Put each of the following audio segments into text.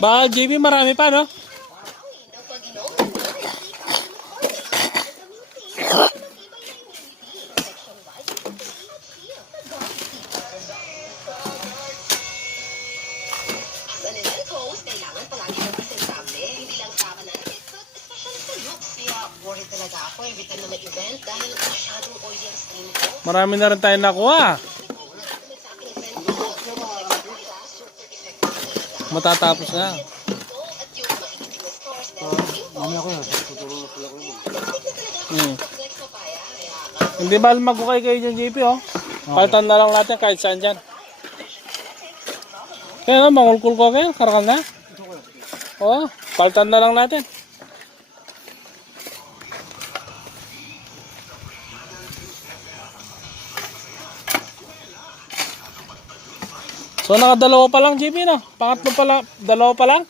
Baka JB marami pa, no? Marami na rin tayo nakuha. Matatapos na. Hindi ba magkukay kayo dyan, JP, oh? Palitan na lang natin kahit saan dyan. Kaya nga, mangulkul ko kayo. Karakal na. Oh, palitan na lang natin. So nakadalawa pa lang, JP, no? Pangatlo pa lang, dalawa pa lang.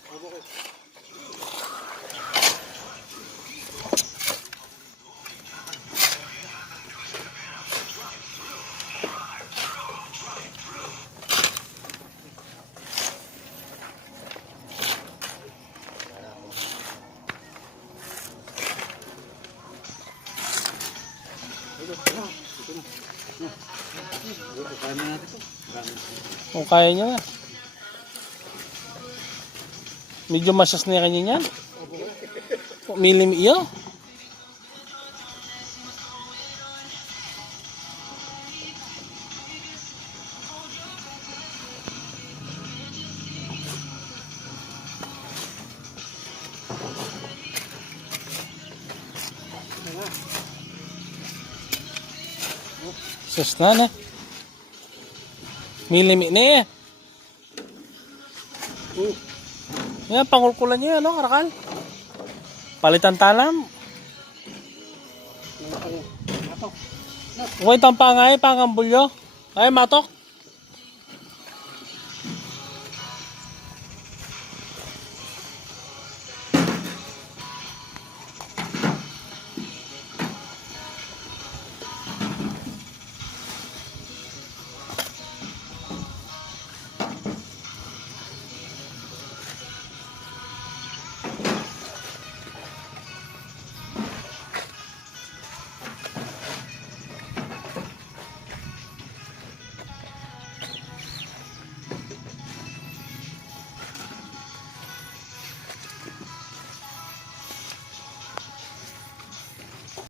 Kung kaya nyo na. Medyo masyas na kanya yan. Milim iyo. Sus na na. Milimit na eh. Yan, pangulkulan nyo yan, no, karakal? Palitan talam. Huwag itang pangay, pangambulyo. Ay, matok.